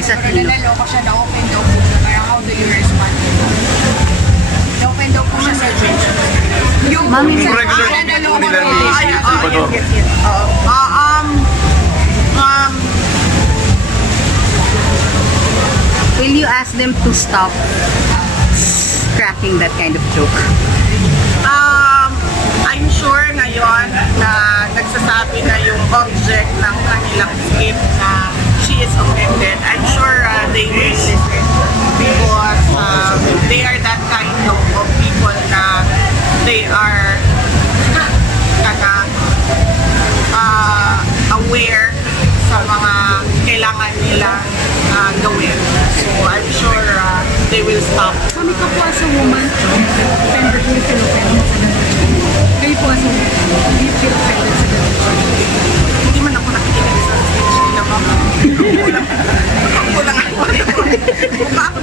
sa Pero kilo. naloko siya, na-open daw po siya. Kaya how do you respond? Na-open daw po siya sa church. Yung Ma'am, minsan- Regular Ah, nila naloko ni po. Salvador. Will you ask them to stop cracking that kind of joke? I'm sure ngayon na nagsasabi na yung object ng kanilang skip na she is offended. I'm sure they will listen because they are that kind of people na they are aware sa mga kailangan nilang gawin. So I'm sure they will stop. Kami ka po as a woman, offended yung feel-offended sa ganun. Kayo po as a woman, hindi feel offended sa ganun. Hindi man ako nakikinig sa speech nila, ma'am. Kulang ako.